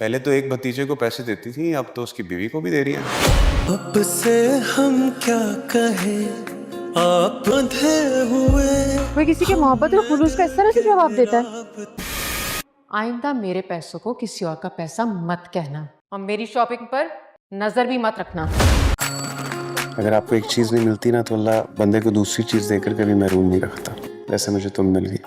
पहले तो एक भतीजे को पैसे देती थी, अब तो उसकी बीवी को भी दे रही है। अब से हम क्या कहें, आप बंधे हुए। कोई किसी की मोहब्बत और खुलूस का इस तरह से जवाब देता है। आइंदा मेरे पैसों को किसी और का पैसा मत कहना और मेरी शॉपिंग पर नजर भी मत रखना। अगर आपको एक चीज नहीं मिलती ना तो अल्लाह बंदे को दूसरी चीज देकर कभी महरूम नहीं रखता, जैसे मुझे तुम मिल गई।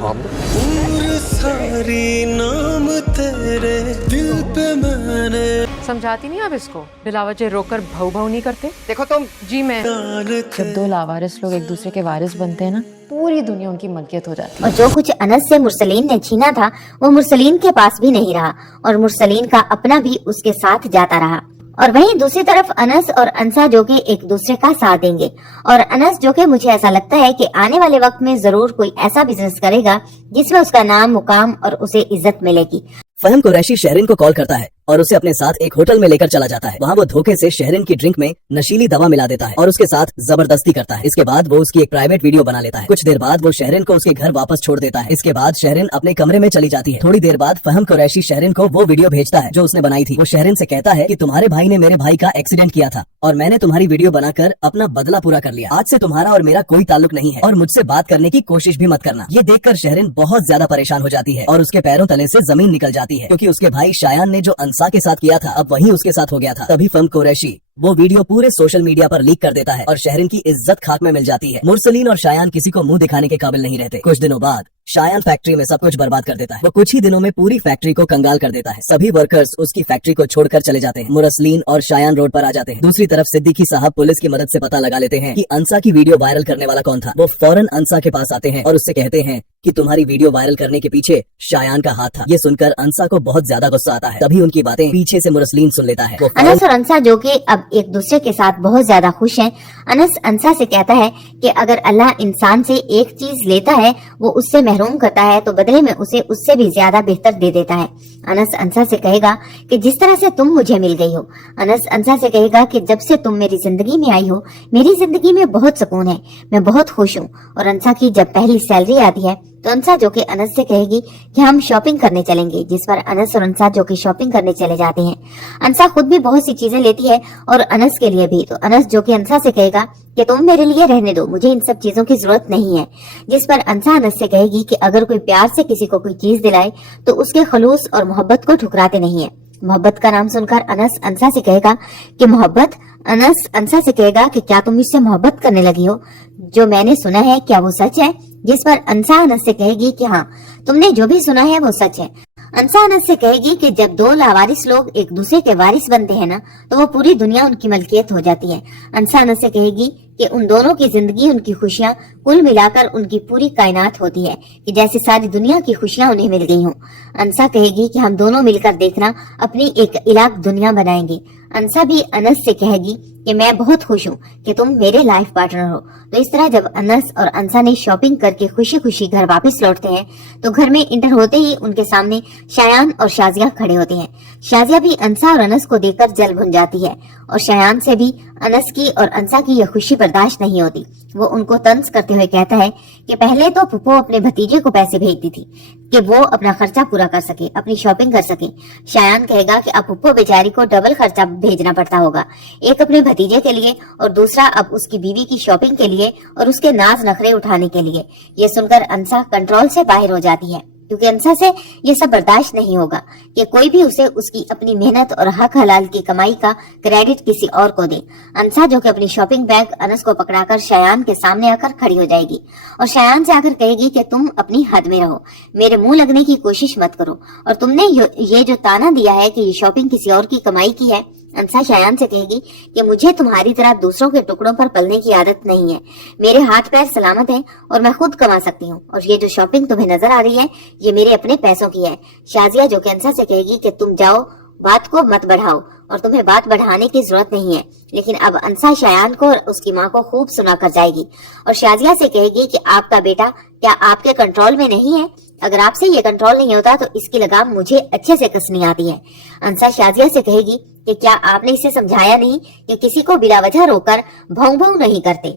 उम्र सारी नाम तेरे दिल पे मैंने समझाती नहीं आप इसको? बिलावजे रोकर भाऊ भाऊ नहीं करते। देखो तुम जी मैं जब दो लावारिस लोग एक दूसरे के वारिस बनते हैं ना, पूरी दुनिया उनकी मलकियत हो जाती है। और जो कुछ अनस से मुरसलीन ने छीना था वो मुरसलीन के पास भी नहीं रहा और मुरसलीन का अपना भी उसके साथ जाता रहा। और वहीं दूसरी तरफ अनस और अंसा जो कि एक दूसरे का साथ देंगे। और अनस जो कि मुझे ऐसा लगता है कि आने वाले वक्त में जरूर कोई ऐसा बिजनेस करेगा जिसमें उसका नाम, मुकाम और उसे इज्जत मिलेगी। फहम कुरैशी शहरीन को कॉल करता है और उसे अपने साथ एक होटल में लेकर चला जाता है। वहाँ वो धोखे से शहरीन की ड्रिंक में नशीली दवा मिला देता है और उसके साथ जबरदस्ती करता है। इसके बाद वो उसकी एक प्राइवेट वीडियो बना लेता है। कुछ देर बाद वो शहरीन को उसके घर वापस छोड़ देता है। इसके बाद शहरीन अपने कमरे में चली जाती है। थोड़ी देर बाद फहम कुरैशी शहरीन को वो वीडियो भेजता है जो उसने बनाई थी। वो शहरीन से कहता है कि तुम्हारे भाई ने मेरे भाई का एक्सीडेंट किया था और मैंने तुम्हारी वीडियो बनाकर अपना बदला पूरा कर लिया। आज से तुम्हारा और मेरा कोई ताल्लुक नहीं है और मुझसे बात करने की कोशिश भी मत करना। ये देखकर शहरीन बहुत ज्यादा परेशान हो जाती है और उसके पैरों तले से जमीन निकल जाती है, क्योंकि उसके भाई शायान ने जो अंसा के साथ किया था अब वही उसके साथ हो गया था। तभी फहम कुरैशी वो वीडियो पूरे सोशल मीडिया पर लीक कर देता है और शहरीन की इज्जत खाक में मिल जाती है। मुरसलीन और शायान किसी को मुंह दिखाने के काबिल नहीं रहते। कुछ दिनों बाद शायान फैक्ट्री में सब कुछ बर्बाद कर देता है। वो कुछ ही दिनों में पूरी फैक्ट्री को कंगाल कर देता है। सभी वर्कर्स उसकी फैक्ट्री को छोड़कर चले जाते हैं। मुरसलीन और शायान रोड पर आ जाते हैं। दूसरी तरफ सिद्दीकी साहब पुलिस की मदद से पता लगा लेते हैं कि अंसा की वीडियो वायरल करने वाला कौन था। वो फौरन अंसा के पास आते हैं और उससे कहते हैं कि तुम्हारी वीडियो वायरल करने के पीछे शायान का हाथ था। ये सुनकर अंसा को बहुत ज्यादा गुस्सा आता है। तभी उनकी बातें पीछे से मुरसलीन सुन लेता है। अनस और अंसा जो कि अब एक दूसरे के साथ बहुत ज्यादा खुश हैं। अनस अंसा से कहता है कि अगर अल्लाह इंसान से एक चीज लेता है वो उससे महरूम करता है तो बदले में उसे उससे भी ज्यादा बेहतर दे देता है। अनस अंसा से कहेगा कि जिस तरह से तुम मुझे मिल गई हो। अनस अंसा से कहेगा कि जब से तुम मेरी जिंदगी में आई हो मेरी जिंदगी में बहुत सुकून है, मैं बहुत खुश हूँ। और अंसा की जब पहली सैलरी आती है तो अंसा जो कि अनस से कहेगी कि हम शॉपिंग करने चलेंगे, जिस पर अनस और अंसा जो कि शॉपिंग करने चले जाते हैं। अंसा खुद भी बहुत सी चीजें लेती है और अनस के लिए भी। तो अनस जो कि अंसा से कहेगा कि तुम मेरे लिए रहने दो, मुझे इन सब चीजों की जरूरत नहीं है। जिस पर अंसा अनस से कहेगी कि अगर कोई प्यार से किसी को कोई चीज दिलाए तो उसके खलूस और मोहब्बत को ठुकराते नहीं है। मोहब्बत का नाम सुनकर अनस अंसा से कहेगा कि मोहब्बत। अनस अंसा से कहेगा कि क्या तुम मुझसे मोहब्बत करने लगी हो? जो मैंने सुना है क्या वो सच है? जिस पर अंसा अनस से कहेगी कि हाँ, तुमने जो भी सुना है वो सच है। अंसा अनस से कहेगी कि जब दो लावारिस लोग एक दूसरे के वारिस बनते हैं ना तो वो पूरी दुनिया उनकी मलकियत हो जाती है। अंसा अनस से कहेगी कि उन दोनों की जिंदगी, उनकी खुशियां कुल मिलाकर उनकी पूरी कायनात होती है कि जैसे सारी दुनिया की खुशियां उन्हें मिल गई हों। अंसा कहेगी कि हम दोनों मिलकर देखना अपनी एक इलाक दुनिया बनाएंगे। अंसा भी अनस से कहेगी कि मैं बहुत खुश हूँ कि तुम मेरे लाइफ पार्टनर हो। तो इस तरह जब अनस और अंसा ने शॉपिंग करके खुशी खुशी घर वापस लौटते हैं तो घर में इंटर होते ही उनके सामने शायान और शाजिया खड़े होते हैं। शाजिया भी अंसा और अनस को देखकर जल भुन जाती है और शायान से भी अनस की और अंसा की यह खुशी बर्दाश्त नहीं होती। वो उनको तंज करते हुए कहता है कि पहले तो पुप्पो अपने भतीजे को पैसे भेजती थी कि वो अपना खर्चा पूरा कर सके, अपनी शॉपिंग कर सके। शायान कहेगा कि अब पुप्पो बेचारी को डबल खर्चा भेजना पड़ता होगा, एक अपने भतीजे के लिए और दूसरा अब उसकी बीवी की शॉपिंग के लिए और उसके नाज नखरे उठाने के लिए। ये सुनकर अंसा कंट्रोल से बाहर हो जाती है क्योंकि अंसा से ये सब बर्दाश्त नहीं होगा कि कोई भी उसे उसकी अपनी मेहनत और हक हलाल की कमाई का क्रेडिट किसी और को दे। अंसा जो कि अपनी शॉपिंग बैग अनस को पकड़ाकर शायान के सामने आकर खड़ी हो जाएगी और शायान से आकर कहेगी कि तुम अपनी हद में रहो, मेरे मुंह लगने की कोशिश मत करो और तुमने ये जो ताना दिया है कि ये शॉपिंग किसी और की कमाई की है। अंसा शायान से कहेगी कि मुझे तुम्हारी तरह दूसरों के टुकड़ों पर पलने की आदत नहीं है, मेरे हाथ पैर सलामत हैं और मैं खुद कमा सकती हूँ और ये जो शॉपिंग तुम्हें नजर आ रही है ये मेरे अपने पैसों की है। शाजिया जो कि अंसा से कहेगी कि तुम जाओ, बात को मत बढ़ाओ और तुम्हें बात बढ़ाने की जरूरत नहीं है। लेकिन अब अंसा शायान को और उसकी माँ को खूब सुना कर जाएगी और शाजिया से कहेगी कि आपका बेटा क्या आपके कंट्रोल में नहीं है? अगर आपसे ये कंट्रोल नहीं होता तो इसकी लगाम मुझे अच्छे से कसनी आती है। अंसा शाजिया से कहेगी कि क्या आपने इसे समझाया नहीं कि किसी को बिला वजह रोककर भौं भौं नहीं करते।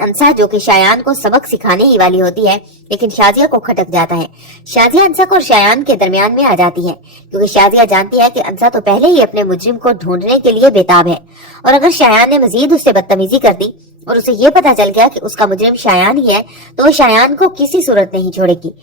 अंसा जो कि शायान को सबक सिखाने ही वाली होती है, लेकिन शाजिया को खटक जाता है। शाजिया अंसा और शायान के दरमियान में आ जाती है, क्योंकि शाजिया जानती है कि अंसा तो पहले ही अपने मुजरिम को ढूंढने के लिए बेताब है, और अगर शायान ने मजीद उससे बदतमीजी कर दी और उसे ये पता चल गया कि उसका मुजरिम शायान ही है, तो वो शायान को किसी सूरत नहीं छोड़ेगी।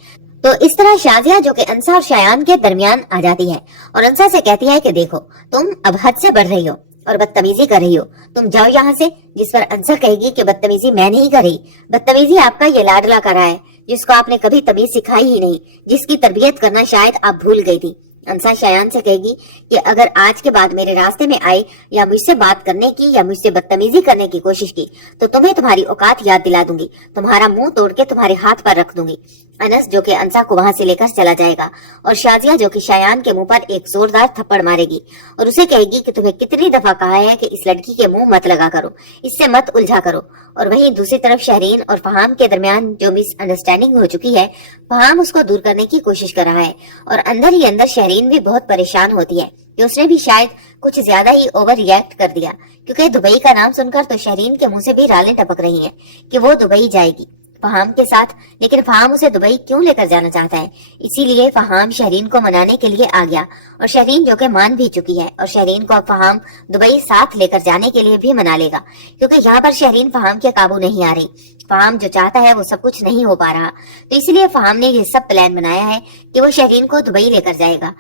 तो इस तरह शाजिया जो कि अंसा और शायान के दरमियान आ जाती है और अंसा से कहती है कि देखो, तुम अब हद से बढ़ रही हो और बदतमीजी कर रही हो, तुम जाओ यहाँ से। जिस पर अंसा कहेगी कि बदतमीजी मैं नहीं कर रही, बदतमीजी आपका ये लाडला कर रहा है, जिसको आपने कभी तमीज सिखाई ही नहीं, जिसकी तरबियत करना शायद आप भूल गई थी। अंसा शायान से कहेगी कि अगर आज के बाद मेरे रास्ते में आए या मुझसे बात करने की या मुझसे बदतमीजी करने की कोशिश की तो तुम्हें तुम्हारी औकात याद दिला दूंगी, तुम्हारा मुंह तोड़ के तुम्हारे हाथ पर रख दूंगी। अनस जो कि अंसा को वहां से लेकर चला जाएगा और शाजिया जो कि शायान के मुंह पर एक जोरदार थप्पड़ मारेगी और उसे कहेगी कि तुम्हें कितनी दफा कहा है कि इस लड़की के मुंह मत लगा करो, इससे मत उलझा करो। और वहीं दूसरी तरफ शहरीन और फहाम के दरमियान जो मिसअंडरस्टैंडिंग हो चुकी है, फहाम उसको दूर करने की कोशिश कर रहा है और अंदर ही अंदर शहरीन भी बहुत परेशान होती है कि उसने भी शायद कुछ ज्यादा ही ओवर रिएक्ट कर दिया, क्योंकि दुबई का नाम सुनकर तो शहरीन के मुंह से भी रालें टपक रही हैं कि वो दुबई जाएगी फहाम के साथ। लेकिन फहाम उसे दुबई क्यों लेकर जाना चाहता है, इसीलिए फहाम शहरीन को मनाने के लिए आ गया और शहरीन जो कि मान भी चुकी है और शहरीन को अब फहाम दुबई साथ लेकर जाने के लिए भी मना लेगा, क्योंकि यहाँ पर शहरीन फहाम के काबू नहीं आ रही। फहाम जो चाहता है वो सब कुछ नहीं हो पा रहा, तो इसलिए फहाम ने ये सब प्लान बनाया है कि वो शहरीन को दुबई लेकर जाएगा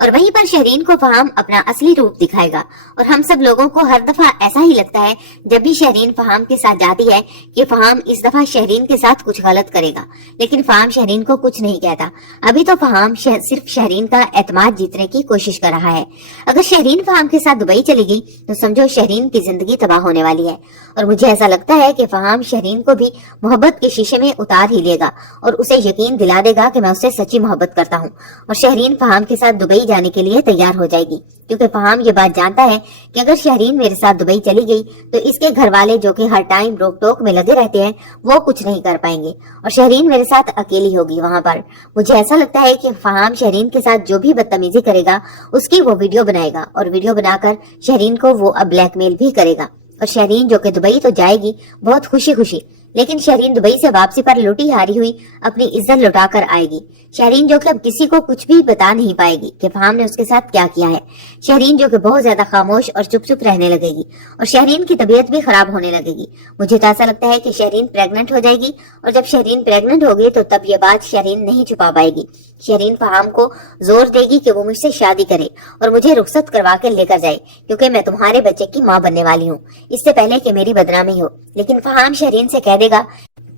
और वहीं पर शहरीन को फहाम अपना असली रूप दिखाएगा। और हम सब लोगों को हर दफा ऐसा ही लगता है जब भी शहरीन फहाम के साथ जाती है कि फहाम इस दफा शहरीन के साथ कुछ गलत करेगा, लेकिन फहाम शहरीन को कुछ नहीं कहता। अभी तो फहाम सिर्फ शहरीन का एतमाद जीतने की कोशिश कर रहा है। अगर शहरीन फहाम के साथ दुबई चली गई तो समझो शहरीन की जिंदगी तबाह होने वाली है। और मुझे ऐसा लगता है कि फहाम शहरीन को भी मोहब्बत के शीशे में उतार ही लेगा और उसे यकीन दिला देगा कि मैं उससे सच्ची मोहब्बत करता हूँ, और शहरीन फहाम के साथ दुबई जाने के लिए तैयार हो जाएगी, क्योंकि फहाम ये बात जानता है कि अगर शहरीन मेरे साथ दुबई चली गई तो इसके घर वाले जो कि हर टाइम रोक टोक में लगे रहते हैं वो कुछ नहीं कर पाएंगे और शहरीन मेरे साथ अकेली होगी वहां पर। मुझे ऐसा लगता है कि फहाम शहरीन के साथ जो भी बदतमीजी करेगा उसकी वो वीडियो बनाएगा और वीडियो बनाकर शहरीन को वो अब ब्लैकमेल भी करेगा। और शहरीन जो कि दुबई तो जाएगी बहुत खुशी खुशी, लेकिन शहरीन दुबई से वापसी पर लुटी हारी हुई अपनी इज्जत लौटा कर आएगी। शहरीन जो कि अब किसी को कुछ भी बता नहीं पाएगी कि फहाम ने उसके साथ क्या किया है। शहरीन जो कि बहुत ज्यादा खामोश और चुप चुप रहने लगेगी और शहरीन की तबीयत भी खराब होने लगेगी। मुझे तो ऐसा लगता है कि शहरीन प्रेग्नेंट हो जाएगी और जब शहरीन प्रेग्नेंट होगी तो तब ये बात शहरीन नहीं छुपा पाएगी। शहरीन फहाम को जोर देगी कि वो मुझसे शादी करे और मुझे रुखसत करवा के लेकर जाए, क्योंकि मैं तुम्हारे बच्चे की माँ बनने वाली हूँ, इससे पहले कि मेरी बदनामी हो। लेकिन फहाम शहरीन से कह देगा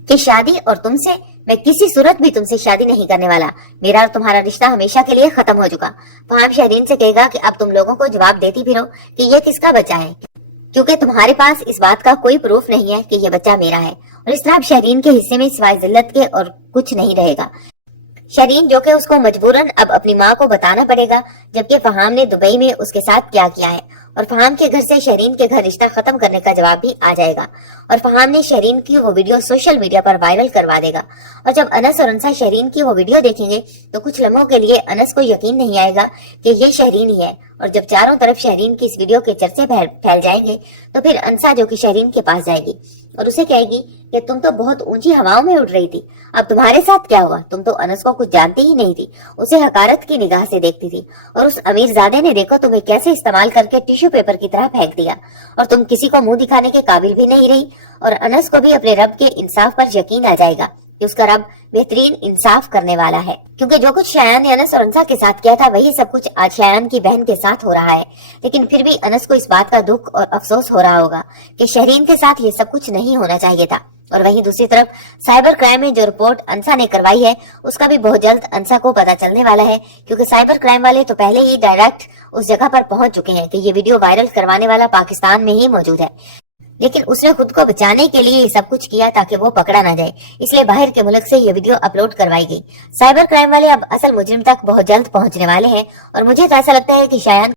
कि शादी और तुमसे मैं किसी सूरत भी तुमसे शादी नहीं करने वाला, मेरा और तुम्हारा रिश्ता हमेशा के लिए खत्म हो चुका। फहाम शहरीन से कहेगा कि अब तुम लोगों को जवाब देती फिरो कि ये किसका बच्चा है, क्योंकि तुम्हारे पास इस बात का कोई प्रूफ नहीं है कि ये बच्चा मेरा है। और इस तरह अब शहरीन के हिस्से में सिवाय जिल्लत के और कुछ नहीं रहेगा। शहरीन जो कि उसको मजबूरन अब अपनी माँ को बताना पड़ेगा, जबकि फहाम ने दुबई में उसके साथ क्या किया है। और फहाम के घर से शहरीन के घर रिश्ता खत्म करने का जवाब भी आ जाएगा और फहाम ने शहरीन की वो वीडियो सोशल मीडिया पर वायरल करवा देगा। और जब अनस और अंसा शहरीन की वो वीडियो देखेंगे तो कुछ लम्हों के लिए अनस को यकीन नहीं आएगा कि ये शहरीन ही है। और जब चारों तरफ शहरीन की इस वीडियो के चर्चे फैल जाएंगे तो फिर अंसा जो कि शहरीन के पास जाएगी और उसे कहेगी कि तुम तो बहुत ऊंची हवाओं में उड़ रही थी, अब तुम्हारे साथ क्या हुआ? तुम तो अनस को कुछ जानती ही नहीं थी, उसे हकारत की निगाह से देखती थी और उस अमीरजादे ने देखो तुम्हें कैसे इस्तेमाल करके टिश्यू पेपर की तरह फेंक दिया और तुम किसी को मुंह दिखाने के काबिल भी नहीं रही। और अनस को भी अपने रब के इंसाफ पर यकीन आ जाएगा कि उसका रब बेहतरीन इंसाफ करने वाला है, क्योंकि जो कुछ शायान ने अनस और अंसा के साथ किया था वही सब कुछ आज शायान की बहन के साथ हो रहा है। लेकिन फिर भी अनस को इस बात का दुख और अफसोस हो रहा होगा कि शहरीन के साथ ये सब कुछ नहीं होना चाहिए था। और वहीं दूसरी तरफ साइबर क्राइम में जो रिपोर्ट अंसा ने करवाई है उसका भी बहुत जल्द अंसा को पता चलने वाला है, क्योंकि साइबर क्राइम वाले तो पहले ही डायरेक्ट उस जगह पर पहुंच चुके हैं कि ये वीडियो वायरल करवाने वाला पाकिस्तान में ही मौजूद है। लेकिन उसने खुद को बचाने के लिए ये सब कुछ किया ताकि वो पकड़ा ना जाए, इसलिए बाहर के मुल्क से ये वीडियो अपलोड करवाई गई। साइबर क्राइम वाले अब असल मुजरिम तक बहुत जल्द पहुंचने वाले हैं और मुझे तो ऐसा लगता है कि शायद